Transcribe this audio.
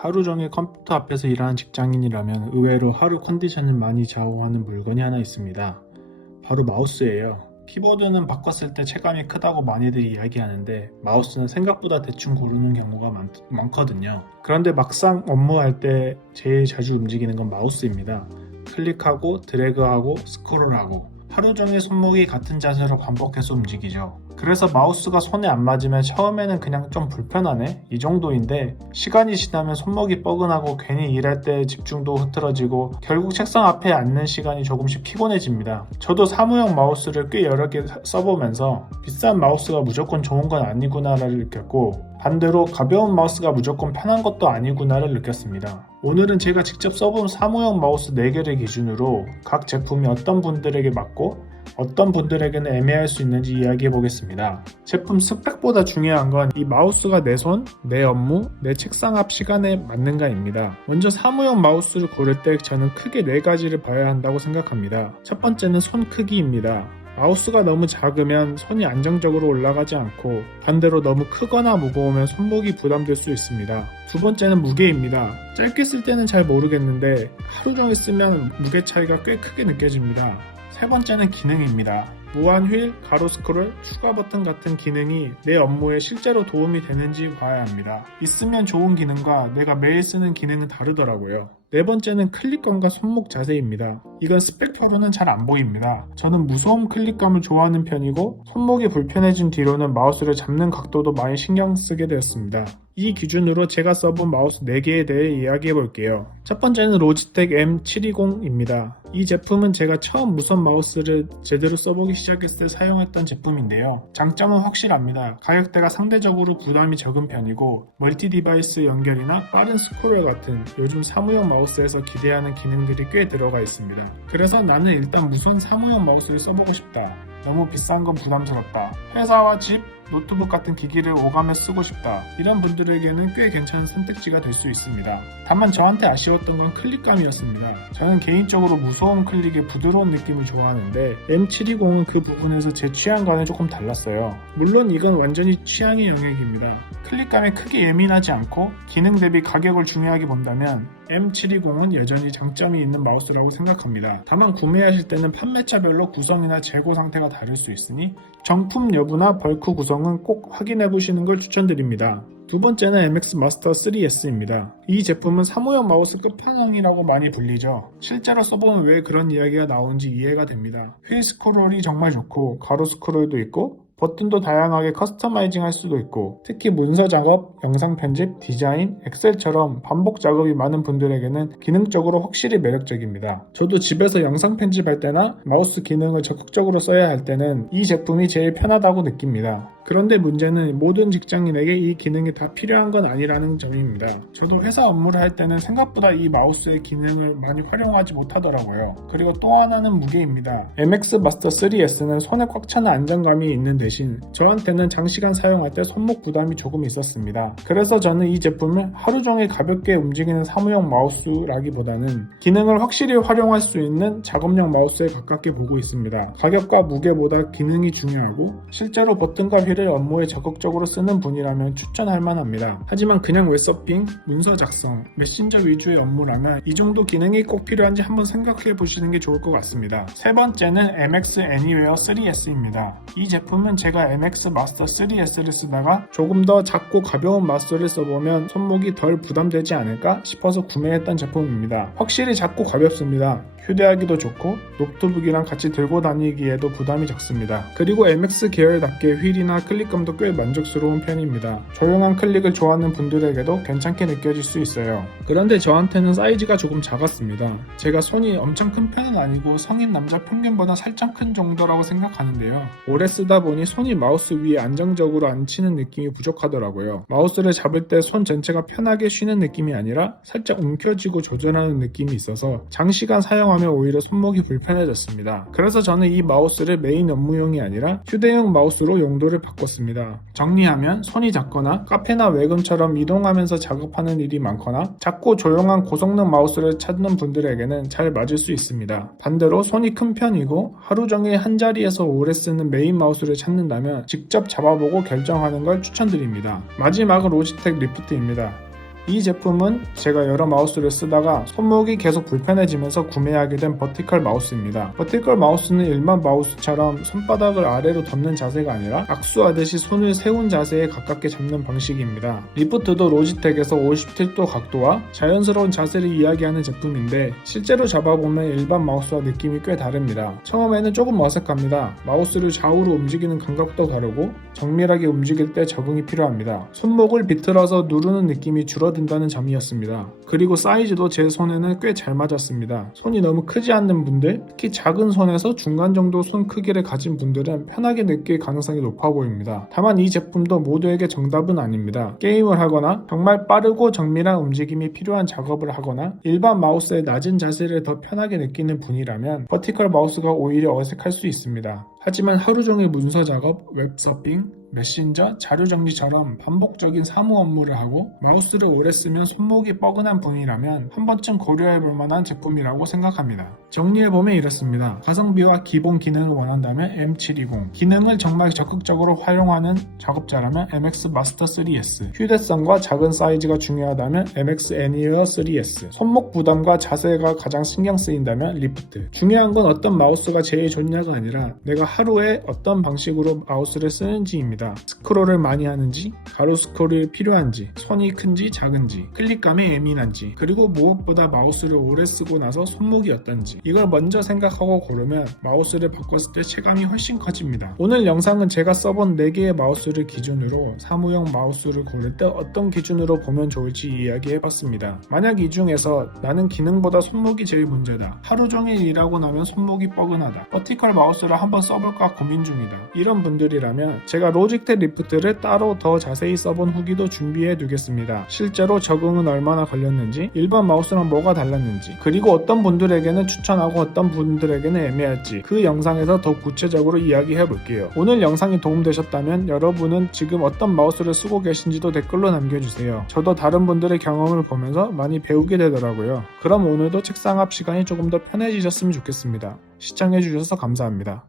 하루 종일 컴퓨터 앞에서 일하는 직장인이라면 의외로 하루 컨디션을 많이 좌우하는 물건이 하나 있습니다. 바로 마우스예요. 키보드는 바꿨을 때 체감이 크다고 많이들 이야기하는데 마우스는 생각보다 대충 고르는 경우가 많거든요. 그런데 막상 업무할 때 제일 자주 움직이는 건 마우스입니다. 클릭하고 드래그하고 스크롤하고 하루 종일 손목이 같은 자세로 반복해서 움직이죠. 그래서 마우스가 손에 안 맞으면 처음에는 그냥 좀 불편하네? 이 정도인데 시간이 지나면 손목이 뻐근하고 괜히 일할 때 집중도 흐트러지고 결국 책상 앞에 앉는 시간이 조금씩 피곤해집니다. 저도 사무용 마우스를 꽤 여러 개 써보면서 비싼 마우스가 무조건 좋은 건 아니구나를 느꼈고 반대로 가벼운 마우스가 무조건 편한 것도 아니구나를 느꼈습니다. 오늘은 제가 직접 써본 사무용 마우스 4개를 기준으로 각 제품이 어떤 분들에게 맞고 어떤 분들에게는 애매할 수 있는지 이야기해 보겠습니다. 제품 스펙보다 중요한 건 이 마우스가 내 손, 내 업무, 내 책상 앞 시간에 맞는가입니다. 먼저 사무용 마우스를 고를 때 저는 크게 4가지를 봐야 한다고 생각합니다. 첫 번째는 손 크기입니다. 마우스가 너무 작으면 손이 안정적으로 올라가지 않고 반대로 너무 크거나 무거우면 손목이 부담될 수 있습니다. 두 번째는 무게입니다. 짧게 쓸 때는 잘 모르겠는데 하루 종일 쓰면 무게 차이가 꽤 크게 느껴집니다. 세 번째는 기능입니다. 무한 휠, 가로 스크롤, 추가 버튼 같은 기능이 내 업무에 실제로 도움이 되는지 봐야 합니다. 있으면 좋은 기능과 내가 매일 쓰는 기능은 다르더라고요. 네 번째는 클릭감과 손목 자세입니다. 이건 스펙터로는 잘 안 보입니다. 저는 무소음 클릭감을 좋아하는 편이고 손목이 불편해진 뒤로는 마우스를 잡는 각도도 많이 신경 쓰게 되었습니다. 이 기준으로 제가 써본 마우스 4개에 대해 이야기해 볼게요. 첫 번째는 로지텍 M720입니다. 이 제품은 제가 처음 무선 마우스를 제대로 써보기 시작했을 때 사용했던 제품인데요. 장점은 확실합니다. 가격대가 상대적으로 부담이 적은 편이고 멀티 디바이스 연결이나 빠른 스크롤 같은 요즘 사무용 마우스에서 기대하는 기능들이 꽤 들어가 있습니다. 그래서 나는 일단 무선 사무용 마우스를 써보고 싶다. 너무 비싼 건 부담스럽다. 회사와 집, 노트북 같은 기기를 오가며 쓰고 싶다. 이런 분들에게는 꽤 괜찮은 선택지가 될 수 있습니다. 다만 저한테 아쉬웠던 건 클릭감이었습니다. 저는 개인적으로 무소음 클릭의 부드러운 느낌을 좋아하는데 M720은 그 부분에서 제 취향과는 조금 달랐어요. 물론 이건 완전히 취향의 영역입니다. 클릭감에 크게 예민하지 않고 기능 대비 가격을 중요하게 본다면 M720은 여전히 장점이 있는 마우스라고 생각합니다. 다만 구매하실 때는 판매처별로 구성이나 재고 상태가 다를 수 있으니 정품 여부나 벌크 구성은 꼭 확인해 보시는 걸 추천드립니다. 두 번째는 MX 마스터 3S입니다. 이 제품은 사무용 마우스 끝판왕이라고 많이 불리죠. 실제로 써보면 왜 그런 이야기가 나오는지 이해가 됩니다. 휠 스크롤이 정말 좋고 가로 스크롤도 있고 버튼도 다양하게 커스터마이징 할 수도 있고 특히 문서 작업, 영상 편집, 디자인, 엑셀처럼 반복 작업이 많은 분들에게는 기능적으로 확실히 매력적입니다. 저도 집에서 영상 편집할 때나 마우스 기능을 적극적으로 써야 할 때는 이 제품이 제일 편하다고 느낍니다. 그런데 문제는 모든 직장인에게 이 기능이 다 필요한 건 아니라는 점입니다. 저도 회사 업무를 할 때는 생각보다 이 마우스의 기능을 많이 활용하지 못하더라고요. 그리고 또 하나는 무게입니다. MX 마스터 3S는 손에 꽉 차는 안정감이 있는 대신 저한테는 장시간 사용할 때 손목 부담이 조금 있었습니다. 그래서 저는 이 제품을 하루 종일 가볍게 움직이는 사무용 마우스라기보다는 기능을 확실히 활용할 수 있는 작업용 마우스에 가깝게 보고 있습니다. 가격과 무게보다 기능이 중요하고 실제로 버튼과 휠을 업무에 적극적으로 쓰는 분이라면 추천할 만합니다. 하지만 그냥 웹서핑, 문서 작성, 메신저 위주의 업무라면 이 정도 기능이 꼭 필요한지 한번 생각해 보시는 게 좋을 것 같습니다. 세 번째는 MX Anywhere 3S입니다. 이 제품은 제가 MX 마스터 3S를 쓰다가 조금 더 작고 가벼운 마우스를 써보면 손목이 덜 부담되지 않을까 싶어서 구매했던 제품입니다. 확실히 작고 가볍습니다. 휴대하기도 좋고 노트북이랑 같이 들고 다니기에도 부담이 적습니다. 그리고 MX 계열답게 휠이나 클릭감도 꽤 만족스러운 편입니다. 조용한 클릭을 좋아하는 분들에게도 괜찮게 느껴질 수 있어요. 그런데 저한테는 사이즈가 조금 작았습니다. 제가 손이 엄청 큰 편은 아니고 성인 남자 평균보다 살짝 큰 정도라고 생각하는데요. 오래 쓰다 보니 손이 마우스 위에 안정적으로 앉히는 느낌이 부족하더라고요. 마우스를 잡을 때 손 전체가 편하게 쉬는 느낌이 아니라 살짝 움켜쥐고 조절하는 느낌이 있어서 장시간 사용하면 오히려 손목이 불편해졌습니다. 그래서 저는 이 마우스를 메인 업무용이 아니라 휴대용 마우스로 용도를 바꿨습니다. 정리하면 손이 작거나 카페나 외근처럼 이동하면서 작업하는 일이 많거나 작고 조용한 고성능 마우스를 찾는 분들에게는 잘 맞을 수 있습니다. 반대로 손이 큰 편이고 하루 종일 한 자리에서 오래 쓰는 메인 마우스를 찾는다면 직접 잡아보고 결정하는 걸 추천드립니다. 마지막은 로지텍 리프트입니다. 이 제품은 제가 여러 마우스를 쓰다가 손목이 계속 불편해지면서 구매하게 된 버티컬 마우스입니다. 버티컬 마우스는 일반 마우스처럼 손바닥을 아래로 덮는 자세가 아니라 악수하듯이 손을 세운 자세에 가깝게 잡는 방식입니다. 리프트도 로지텍에서 57도 각도와 자연스러운 자세를 이야기하는 제품인데 실제로 잡아보면 일반 마우스와 느낌이 꽤 다릅니다. 처음에는 조금 어색합니다. 마우스를 좌우로 움직이는 감각도 다르고 정밀하게 움직일 때 적응이 필요합니다. 손목을 비틀어서 누르는 느낌이 줄어든다는 점이었습니다. 그리고 사이즈도 제 손에는 꽤 잘 맞았습니다. 손이 너무 크지 않는 분들, 특히 작은 손에서 중간 정도 손 크기를 가진 분들은 편하게 느낄 가능성이 높아 보입니다. 다만 이 제품도 모두에게 정답은 아닙니다. 게임을 하거나 정말 빠르고 정밀한 움직임이 필요한 작업을 하거나 일반 마우스의 낮은 자세를 더 편하게 느끼는 분이라면 버티컬 마우스가 오히려 어색할 수 있습니다. 하지만 하루 종일 문서 작업, 웹서핑, 메신저, 자료 정리처럼 반복적인 사무 업무를 하고 마우스를 오래 쓰면 손목이 뻐근한 분이라면 한 번쯤 고려해볼 만한 제품이라고 생각합니다. 정리해보면 이렇습니다. 가성비와 기본 기능을 원한다면 M720, 기능을 정말 적극적으로 활용하는 작업자라면 MX 마스터 3S, 휴대성과 작은 사이즈가 중요하다면 MX 애니어 3S, 손목 부담과 자세가 가장 신경 쓰인다면 리프트. 중요한 건 어떤 마우스가 제일 좋냐가 아니라 내가 하루에 어떤 방식으로 마우스를 쓰는지입니다. 스크롤을 많이 하는지, 가로 스크롤이 필요한지, 손이 큰지 작은지, 클릭감에 예민한지, 그리고 무엇보다 마우스를 오래 쓰고 나서 손목이 어떤지, 이걸 먼저 생각하고 고르면 마우스를 바꿨을 때 체감이 훨씬 커집니다. 오늘 영상은 제가 써본 4개의 마우스를 기준으로 사무용 마우스를 고를 때 어떤 기준으로 보면 좋을지 이야기해봤습니다. 만약 이 중에서 나는 기능보다 손목이 제일 문제다, 하루 종일 일하고 나면 손목이 뻐근하다, 버티컬 마우스를 한번 써볼까 고민 중이다, 이런 분들이라면 제가 로직텍 리프트를 따로 더 자세히 써본 후기도 준비해 두겠습니다. 실제로 적응은 얼마나 걸렸는지, 일반 마우스랑 뭐가 달랐는지, 그리고 어떤 분들에게는 추천하고 어떤 분들에게는 애매할지 그 영상에서 더 구체적으로 이야기해 볼게요. 오늘 영상이 도움되셨다면 여러분은 지금 어떤 마우스를 쓰고 계신지도 댓글로 남겨주세요. 저도 다른 분들의 경험을 보면서 많이 배우게 되더라고요. 그럼 오늘도 책상 앞 시간이 조금 더 편해지셨으면 좋겠습니다. 시청해 주셔서 감사합니다.